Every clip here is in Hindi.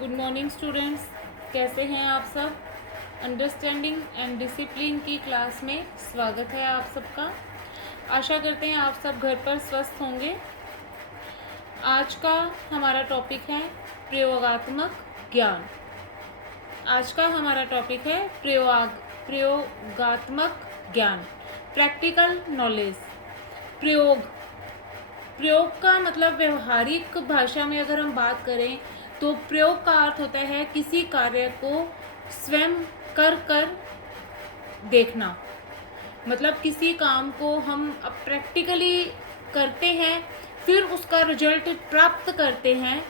गुड मॉर्निंग स्टूडेंट्स, कैसे हैं आप सब। अंडरस्टैंडिंग एंड डिसिप्लिन की क्लास में स्वागत है आप सबका। आशा करते हैं आप सब घर पर स्वस्थ होंगे। आज का हमारा टॉपिक है प्रयोगात्मक ज्ञान। आज का हमारा टॉपिक है प्रयोगात्मक ज्ञान, प्रैक्टिकल नॉलेज। प्रयोग का मतलब व्यवहारिक भाषा में अगर हम बात करें तो प्रयोग का अर्थ होता है किसी कार्य को स्वयं कर देखना। मतलब किसी काम को हम प्रैक्टिकली करते हैं, फिर उसका रिजल्ट प्राप्त करते हैं,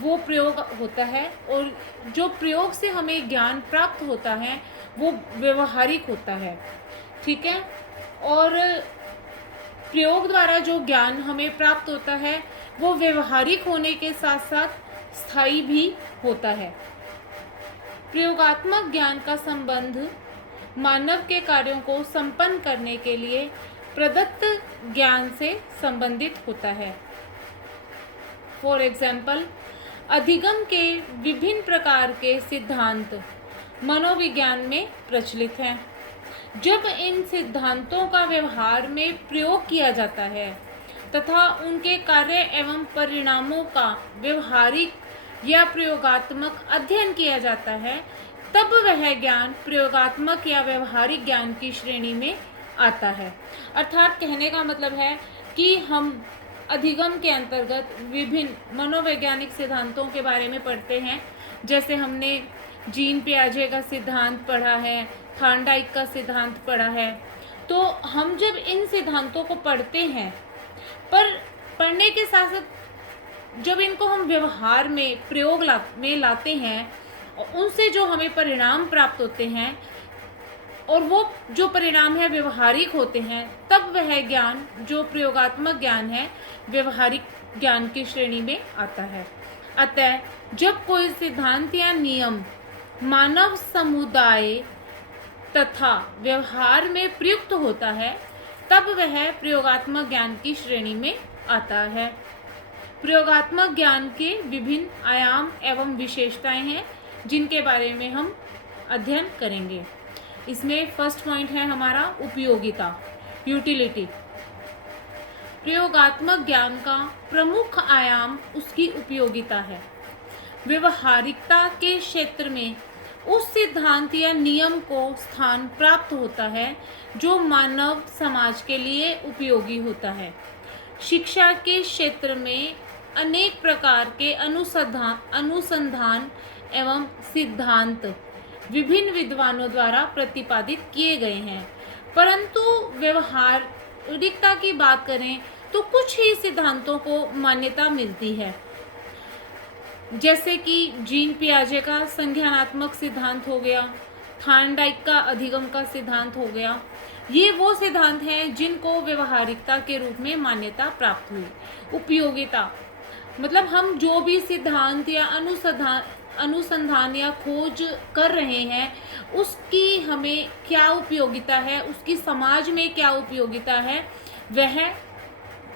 वो प्रयोग होता है। और जो प्रयोग से हमें ज्ञान प्राप्त होता है वो व्यवहारिक होता है, ठीक है। और प्रयोग द्वारा जो ज्ञान हमें प्राप्त होता है वो व्यवहारिक होने के साथ साथ स्थायी भी होता है। प्रयोगात्मक ज्ञान का संबंध मानव के कार्यों को संपन्न करने के लिए प्रदत्त ज्ञान से संबंधित होता है। फॉर एग्जाम्पल, अधिगम के विभिन्न प्रकार के सिद्धांत मनोविज्ञान में प्रचलित हैं। जब इन सिद्धांतों का व्यवहार में प्रयोग किया जाता है तथा उनके कार्य एवं परिणामों का व्यवहारिक या प्रयोगात्मक अध्ययन किया जाता है, तब वह ज्ञान प्रयोगात्मक या व्यवहारिक ज्ञान की श्रेणी में आता है। अर्थात कहने का मतलब है कि हम अधिगम के अंतर्गत विभिन्न मनोवैज्ञानिक सिद्धांतों के बारे में पढ़ते हैं। जैसे हमने जीन पियाजे का सिद्धांत पढ़ा है, थॉर्नडाइक का सिद्धांत पढ़ा है। तो हम जब इन सिद्धांतों को पढ़ते हैं, पर पढ़ने के साथ साथ जब इनको हम व्यवहार में प्रयोग में लाते हैं और उनसे जो हमें परिणाम प्राप्त होते हैं और वो जो परिणाम है व्यवहारिक होते हैं, तब वह ज्ञान जो प्रयोगात्मक ज्ञान है व्यवहारिक ज्ञान की श्रेणी में आता है। अतः जब कोई सिद्धांत या नियम मानव समुदाय तथा व्यवहार में प्रयुक्त होता है, तब वह प्रयोगात्मक ज्ञान की श्रेणी में आता है। प्रयोगात्मक ज्ञान के विभिन्न आयाम एवं विशेषताएं हैं जिनके बारे में हम अध्ययन करेंगे। इसमें फर्स्ट पॉइंट है हमारा उपयोगिता, यूटिलिटी। प्रयोगात्मक ज्ञान का प्रमुख आयाम उसकी उपयोगिता है। व्यवहारिकता के क्षेत्र में उस सिद्धांत या नियम को स्थान प्राप्त होता है जो मानव समाज के लिए उपयोगी होता है। शिक्षा के क्षेत्र में अनेक प्रकार के अनुसंधान एवं सिद्धांत विभिन्न विद्वानों द्वारा प्रतिपादित किए गए हैं, परंतु व्यवहारिकता की बात करें तो कुछ ही सिद्धांतों को मान्यता मिलती है। जैसे कि जीन पियाजे का संज्ञानात्मक सिद्धांत हो गया, थॉर्नडाइक का अधिगम का सिद्धांत हो गया। ये वो सिद्धांत हैं जिनको व्यवहारिकता के रूप में मान्यता प्राप्त हुई। उपयोगिता मतलब हम जो भी सिद्धांत या अनुसंधान या खोज कर रहे हैं उसकी हमें क्या उपयोगिता है, उसकी समाज में क्या उपयोगिता है, वह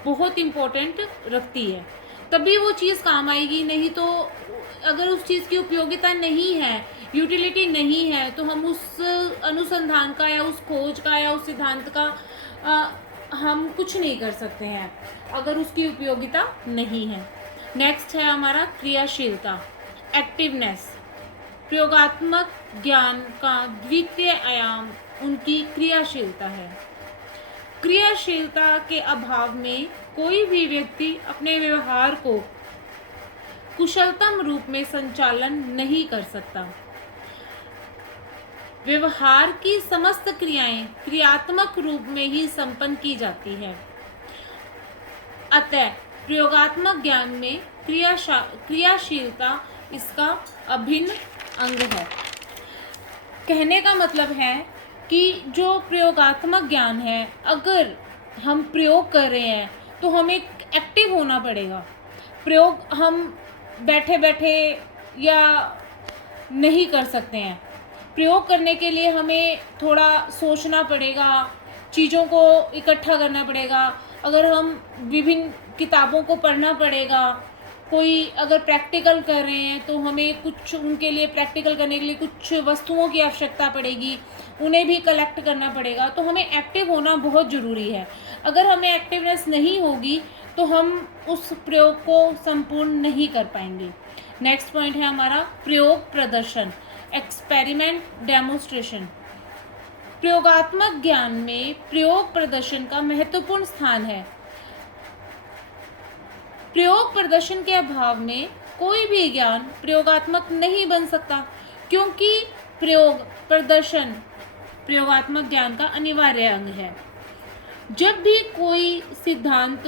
बहुत इम्पोर्टेंट रखती है। तभी वो चीज़ काम आएगी। नहीं तो अगर उस चीज़ की उपयोगिता नहीं है, यूटिलिटी नहीं है, तो हम उस अनुसंधान का या उस खोज का या उस सिद्धांत का हम कुछ नहीं कर सकते हैं अगर उसकी उपयोगिता नहीं है। नेक्स्ट है हमारा क्रियाशीलता, एक्टिवनेस। प्रयोगात्मक ज्ञान का द्वितीय आयाम उनकी क्रियाशीलता है। क्रियाशीलता के अभाव में कोई भी व्यक्ति अपने व्यवहार को कुशलतम रूप में संचालन नहीं कर सकता। व्यवहार की समस्त क्रियाएं क्रियात्मक रूप में ही संपन्न की जाती है। अतः प्रयोगात्मक ज्ञान में क्रियाशीलता इसका अभिन्न अंग है। कहने का मतलब है कि जो प्रयोगात्मक ज्ञान है, अगर हम प्रयोग कर रहे हैं तो हमें एक्टिव होना पड़ेगा। प्रयोग हम बैठे बैठे या नहीं कर सकते हैं। प्रयोग करने के लिए हमें थोड़ा सोचना पड़ेगा, चीज़ों को इकट्ठा करना पड़ेगा। अगर हम विभिन्न किताबों को पढ़ना पड़ेगा, कोई अगर प्रैक्टिकल कर रहे हैं तो हमें कुछ उनके लिए प्रैक्टिकल करने के लिए कुछ वस्तुओं की आवश्यकता पड़ेगी, उन्हें भी कलेक्ट करना पड़ेगा। तो हमें एक्टिव होना बहुत ज़रूरी है। अगर हमें एक्टिवनेस नहीं होगी तो हम उस प्रयोग को संपूर्ण नहीं कर पाएंगे। नेक्स्ट पॉइंट है हमारा प्रयोग प्रदर्शन, एक्सपेरिमेंट डेमोन्स्ट्रेशन। प्रयोगात्मक ज्ञान में प्रयोग प्रदर्शन का महत्वपूर्ण स्थान है। प्रयोग प्रदर्शन के अभाव में कोई भी ज्ञान प्रयोगात्मक नहीं बन सकता, क्योंकि प्रयोग प्रदर्शन प्रयोगात्मक ज्ञान का अनिवार्य अंग है। जब भी कोई सिद्धांत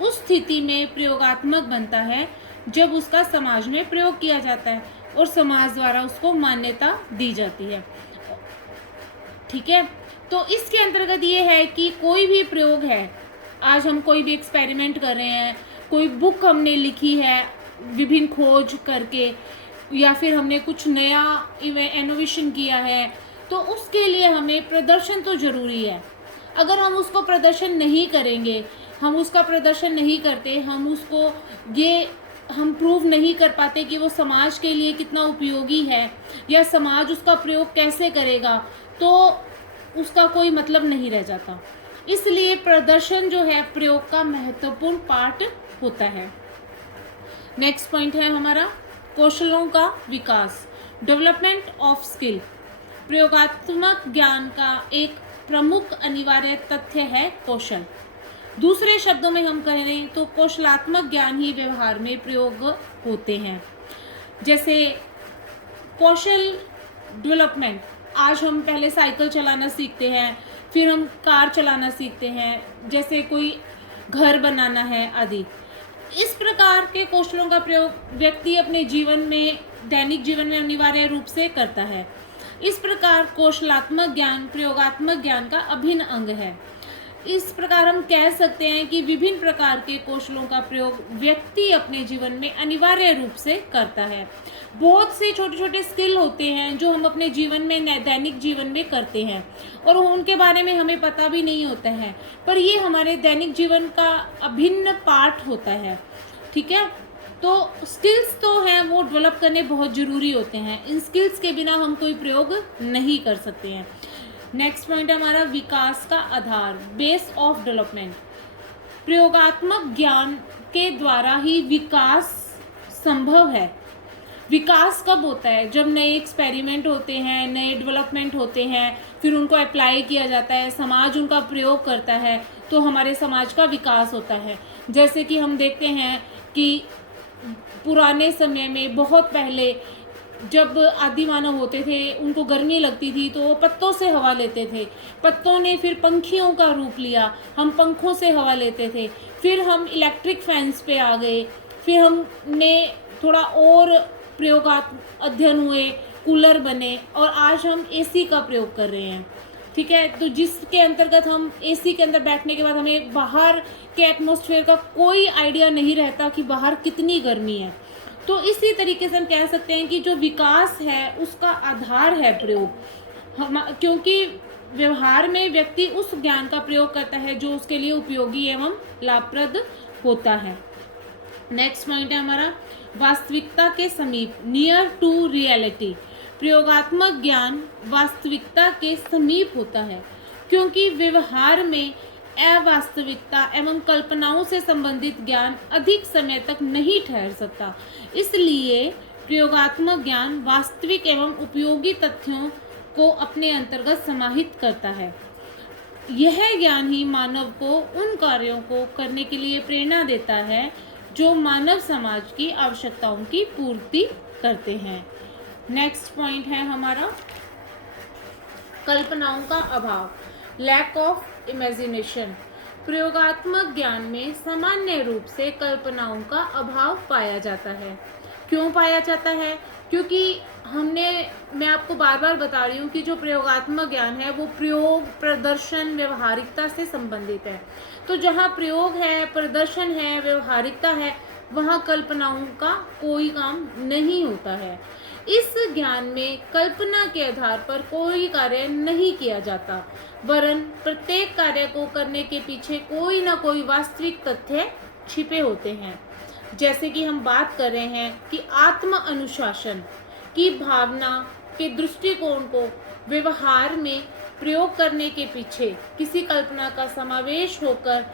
उस स्थिति में प्रयोगात्मक बनता है जब उसका समाज में प्रयोग किया जाता है और समाज द्वारा उसको मान्यता दी जाती है। ठीक है, तो इसके अंतर्गत ये है कि कोई भी प्रयोग है, आज हम कोई भी एक्सपेरिमेंट कर रहे हैं, कोई बुक हमने लिखी है विभिन्न खोज करके, या फिर हमने कुछ नया इनोवेशन किया है, तो उसके लिए हमें प्रदर्शन तो ज़रूरी है। अगर हम उसको प्रदर्शन नहीं करेंगे, हम उसका प्रदर्शन नहीं करते, हम प्रूव नहीं कर पाते कि वो समाज के लिए कितना उपयोगी है या समाज उसका प्रयोग कैसे करेगा, तो उसका कोई मतलब नहीं रह जाता। इसलिए प्रदर्शन जो है प्रयोग का महत्वपूर्ण पार्ट होता है। नेक्स्ट पॉइंट है हमारा कौशलों का विकास, डेवलपमेंट ऑफ स्किल। प्रयोगात्मक ज्ञान का एक प्रमुख अनिवार्य तथ्य है कौशल। दूसरे शब्दों में हम कह रहे हैं तो कौशलात्मक ज्ञान ही व्यवहार में प्रयोग होते हैं। जैसे कौशल डेवलपमेंट, आज हम पहले साइकिल चलाना सीखते हैं, फिर हम कार चलाना सीखते हैं, जैसे कोई घर बनाना है आदि। इस प्रकार के कौशलों का प्रयोग व्यक्ति अपने जीवन में, दैनिक जीवन में अनिवार्य रूप से करता है। इस प्रकार कौशलात्मक ज्ञान प्रयोगात्मक ज्ञान का अभिन्न अंग है। इस प्रकार हम कह सकते हैं कि विभिन्न प्रकार के कौशलों का प्रयोग व्यक्ति अपने जीवन में अनिवार्य रूप से करता है। बहुत से छोटे छोटे स्किल होते हैं जो हम अपने जीवन में, दैनिक जीवन में करते हैं और उनके बारे में हमें पता भी नहीं होता है, पर ये हमारे दैनिक जीवन का अभिन्न पार्ट होता है। ठीक है, तो स्किल्स तो हैं वो डेवलप करने बहुत ज़रूरी होते हैं। इन स्किल्स के बिना हम कोई प्रयोग नहीं कर सकते हैं। नेक्स्ट पॉइंट है हमारा विकास का आधार, बेस ऑफ डेवलपमेंट। प्रयोगात्मक ज्ञान के द्वारा ही विकास संभव है। विकास कब होता है? जब नए एक्सपेरिमेंट होते हैं, नए डेवलपमेंट होते हैं, फिर उनको अप्लाई किया जाता है, समाज उनका प्रयोग करता है, तो हमारे समाज का विकास होता है। जैसे कि हम देखते हैं कि पुराने समय में, बहुत पहले, जब आदि मानव होते थे, उनको गर्मी लगती थी तो वो पत्तों से हवा लेते थे। पत्तों ने फिर पंखियों का रूप लिया, हम पंखों से हवा लेते थे। फिर हम इलेक्ट्रिक फैंस पे आ गए, फिर हमने थोड़ा और प्रयोगात्मक अध्ययन हुए, कूलर बने, और आज हम एसी का प्रयोग कर रहे हैं। ठीक है, तो जिसके अंतर्गत हम एसी के अंदर बैठने के बाद हमें बाहर के एटमॉस्फेयर का कोई आइडिया नहीं रहता कि बाहर कितनी गर्मी है। तो इसी तरीके से हम कह सकते हैं कि जो विकास है उसका आधार है प्रयोग, क्योंकि व्यवहार में व्यक्ति उस ज्ञान का प्रयोग करता है जो उसके लिए उपयोगी एवं लाभप्रद होता है। नेक्स्ट पॉइंट है हमारा वास्तविकता के समीप, नियर टू रियलिटी। प्रयोगात्मक ज्ञान वास्तविकता के समीप होता है, क्योंकि व्यवहार में अवास्तविकता एवं कल्पनाओं से संबंधित ज्ञान अधिक समय तक नहीं ठहर सकता। इसलिए प्रयोगात्मक ज्ञान वास्तविक एवं उपयोगी तथ्यों को अपने अंतर्गत समाहित करता है। यह ज्ञान ही मानव को उन कार्यों को करने के लिए प्रेरणा देता है जो मानव समाज की आवश्यकताओं की पूर्ति करते हैं। नेक्स्ट पॉइंट है हमारा कल्पनाओं का अभाव, लैक ऑफ इमेजिनेशन। प्रयोगात्मक ज्ञान में सामान्य रूप से कल्पनाओं का अभाव पाया जाता है। क्यों पाया जाता है? क्योंकि मैं आपको बार बार बता रही हूँ कि जो प्रयोगात्मक ज्ञान है वो प्रयोग, प्रदर्शन, व्यवहारिकता से संबंधित है। तो जहाँ प्रयोग है, प्रदर्शन है, व्यवहारिकता है, वहाँ कल्पनाओं का कोई काम नहीं होता है। इस ज्ञान में कल्पना के आधार पर कोई कार्य नहीं किया जाता, वरन प्रत्येक कार्य को करने के पीछे कोई ना कोई वास्तविक तथ्य छिपे होते हैं। जैसे कि हम बात कर रहे हैं कि आत्म अनुशासन की भावना के दृष्टिकोण को व्यवहार में प्रयोग करने के पीछे किसी कल्पना का समावेश होकर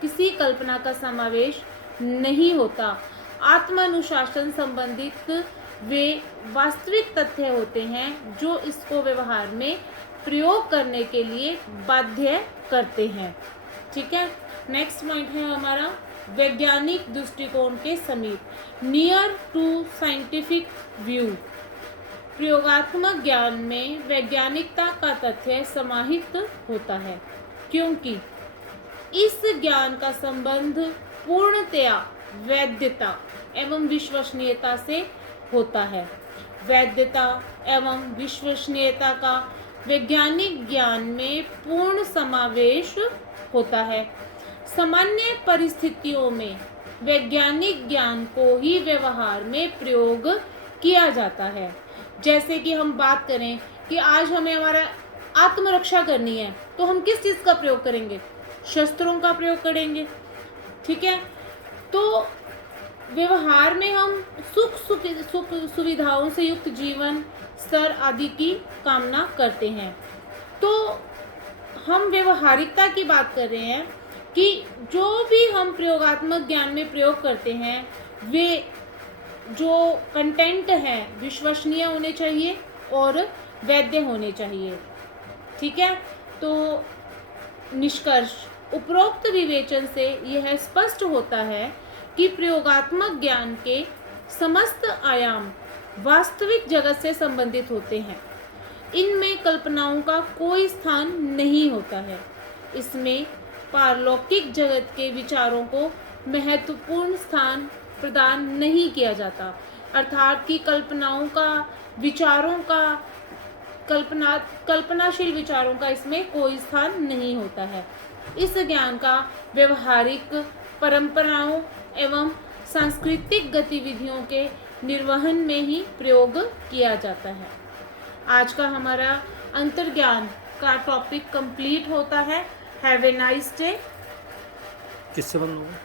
किसी कल्पना का समावेश नहीं होता। आत्म अनुशासन संबंधित वे वास्तविक तथ्य होते हैं जो इसको व्यवहार में प्रयोग करने के लिए बाध्य करते हैं। ठीक है, नेक्स्ट पॉइंट है हमारा वैज्ञानिक दृष्टिकोण के समीप, नियर टू साइंटिफिक व्यू। प्रयोगात्मक ज्ञान में वैज्ञानिकता का तथ्य समाहित होता है क्योंकि इस ज्ञान का संबंध पूर्णतया वैधता एवं विश्वसनीयता से होता है। वैधता एवं विश्वसनीयता का वैज्ञानिक ज्ञान में पूर्ण समावेश होता है। सामान्य परिस्थितियों में वैज्ञानिक ज्ञान को ही व्यवहार में प्रयोग किया जाता है। जैसे कि हम बात करें कि आज हमें हमारा आत्मरक्षा करनी है तो हम किस चीज़ का प्रयोग करेंगे? शस्त्रों का प्रयोग करेंगे। ठीक है, तो व्यवहार में हम सुख सुविधाओं से युक्त जीवन स्तर आदि की कामना करते हैं। तो हम व्यवहारिकता की बात कर रहे हैं कि जो भी हम प्रयोगात्मक ज्ञान में प्रयोग करते हैं वे जो कंटेंट हैं विश्वसनीय होने चाहिए और वैध होने चाहिए। ठीक है, तो निष्कर्ष उपरोक्त विवेचन से यह स्पष्ट होता है कि प्रयोगात्मक ज्ञान के समस्त आयाम वास्तविक जगत से संबंधित होते हैं। इनमें कल्पनाओं का कोई स्थान नहीं होता है। इसमें पारलौकिक जगत के विचारों को महत्वपूर्ण स्थान प्रदान नहीं किया जाता, अर्थात कि कल्पनाशील विचारों का इसमें कोई स्थान नहीं होता है। इस ज्ञान का व्यवहारिक परंपराओं एवं सांस्कृतिक गतिविधियों के निर्वहन में ही प्रयोग किया जाता है। आज का हमारा अंतर्ज्ञान का टॉपिक कंप्लीट होता है। Have a nice day. किससे बंद होगा?